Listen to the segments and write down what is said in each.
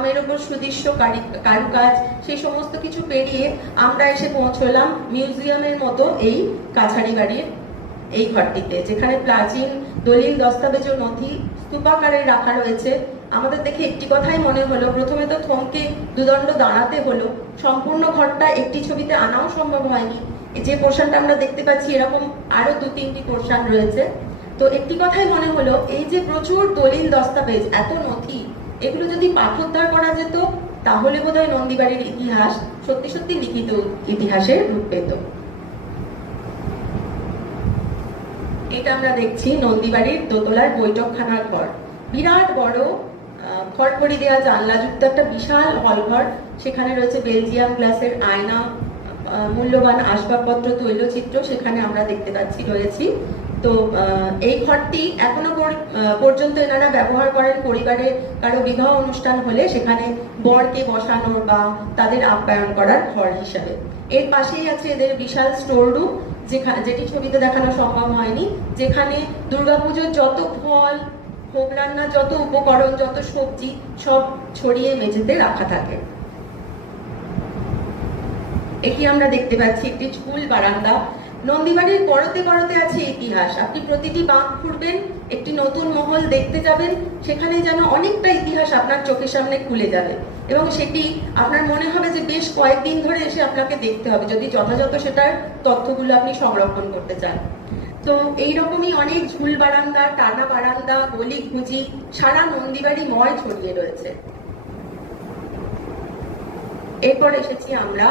আমের ওপর সুদৃশ্য কারি- কারুকাজ, সেই সমস্ত কিছু পেরিয়ে আমরা এসে পৌঁছলাম মিউজিয়ামের মতো এই কাছারি বাড়ির এই ঘরটিতে, যেখানে প্রাচীন দলিল দস্তাবেজ ও নথি স্তূপাকারে রাখা রয়েছে। আমাদের দেখে একটি কথাই মনে হলো, প্রথমে তো থমকে দুদণ্ড দাঁড়াতে হলো। সম্পূর্ণ ঘরটা একটি ছবিতে আনাও সম্ভব হয়নি। যে পোর্শনটা আমরা দেখতে পাচ্ছি, এরকম আরও দু তিনটি পোর্শন রয়েছে। তো একটি কথাই মনে হলো, এই যে প্রচুর দলিল দস্তাবেজ, এত নথি এগুলো যদি পাঠোদ্ধার করা যেত, তাহলে বোধহয় নন্দীবাড়ির ইতিহাস সত্যি সত্যি লিখিত ইতিহাসের রূপ পেত। এটা আমরা দেখছি নন্দীবাড়ির দোতলার বৈঠকখানার ঘর বিরাট বড় খড়খড়ি দেওয়া জানলাযুক্ত একটা বিশাল হল ঘর সেখানে রয়েছে বেলজিয়াম গ্লাসের আয়না মূল্যবান আসবাবপত্র, তৈলচিত্র, সেখানে আমরা দেখতে পাচ্ছি, রয়েছি। তো এই ঘরটি এখনও পর- পর্যন্ত এনারা ব্যবহার করেন পরিবারে কারও বিবাহ অনুষ্ঠান হলে সেখানে বরকে বসানোর বা তাদের আপ্যায়ন করার ঘর হিসাবে। এর পাশেই আছে এদের বিশাল স্টোর রুম যেখানে যেটি ছবিতে দেখানো সম্ভব হয়নি, যেখানে দুর্গাপুজোর যত ফল, ভোগ রান্না যত উপকরণ, যত সবজি, সব ছড়িয়ে মেঝেতে রাখা থাকে। এটি আমরা দেখতে পাচ্ছি একটি স্কুল বারান্দা নন্দীবাড়ির করতে করতে আছে ইতিহাস। আপনি প্রতিটি বাঁক ঘুরবেন একটি নতুন মহল দেখতে যাবেন সেখানে যেন অনেকটা ইতিহাস আপনার চোখের সামনে খুলে যাবে। এবং সেটি আপনার মনে হবে যে বেশ কয়েকদিন ধরে এসে আপনাকে দেখতে হবে, যদি যথাযথ সেটার তথ্যগুলো আপনি সংরক্ষণ করতে চান। তো এইরকমই অনেক ঝুল বারান্দা, টানা বারান্দা, গলি ঘুজি সারা নন্দীবাড়ি ময় ছড়িয়ে রয়েছে। এরপর এসেছি আমরা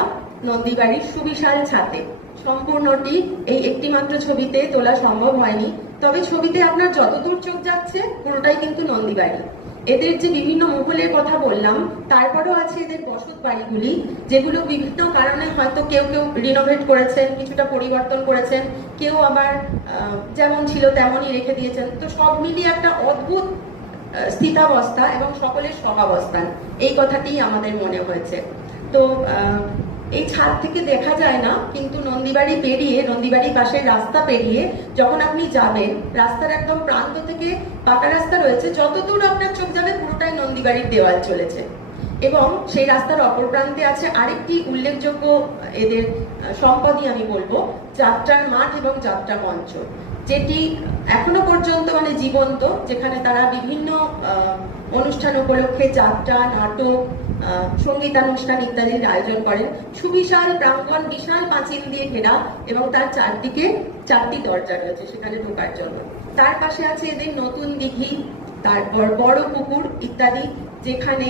নন্দীবাড়ির সুবিশাল ছাতে। সম্পূর্ণটি এই একটিমাত্র ছবিতে তোলা সম্ভব হয়নি, তবে ছবিতে আপনার যতদূর চোখ যাচ্ছে, পুরোটাই কিন্তু নন্দীবাড়ি। এদের যে বিভিন্ন মহলের কথা বললাম, তারপরেও আছে এদের বসত বাড়িগুলি, যেগুলো বিভিন্ন কারণে হয়তো কেউ কেউ রিনোভেট করেছেন, কিছুটা পরিবর্তন করেছেন, কেউ আবার যেমন ছিল তেমনই রেখে দিয়েছেন। তো সব মিলিয়ে একটা অদ্ভুত স্থিতাবস্থা এবং সকলের সহাবস্থান এই কথাটি আমাদের মনে হয়েছে। তো এই ছাদ থেকে দেখা যায় না, কিন্তু নন্দীবাড়ি পেরিয়ে নন্দীবাড়ি পাশের রাস্তা পেরিয়ে যখন আপনি যাবেন, রাস্তার একদম প্রান্ত থেকে পাকা রাস্তা রয়েছে, যতদূর আপনার চোখ যাবে পুরোটাই নন্দীবাড়ির দেওয়াল চলেছে। এবং সেই রাস্তার অপর প্রান্তে আছে আরেকটি উল্লেখযোগ্য এদের সম্পদই আমি বলব, যাত্রার মাঠ এবং যাত্রা মঞ্চ, যেটি এখনও পর্যন্ত মানে জীবন্ত, যেখানে তারা বিভিন্ন অনুষ্ঠান উপলক্ষে যাত্রা, নাটক সঙ্গীতানুষ্ঠান ইত্যাদির আয়োজন করেন। সুবিশাল প্রাঙ্গণ বিশাল পাঁচিল দিয়ে ঘেরা এবং তার চারদিকে চারটি দরজা রয়েছে সেখানে ঢোকার জন্য। তার পাশে আছে এদের নতুন দিঘি, তারপর বড় পুকুর ইত্যাদি, যেখানে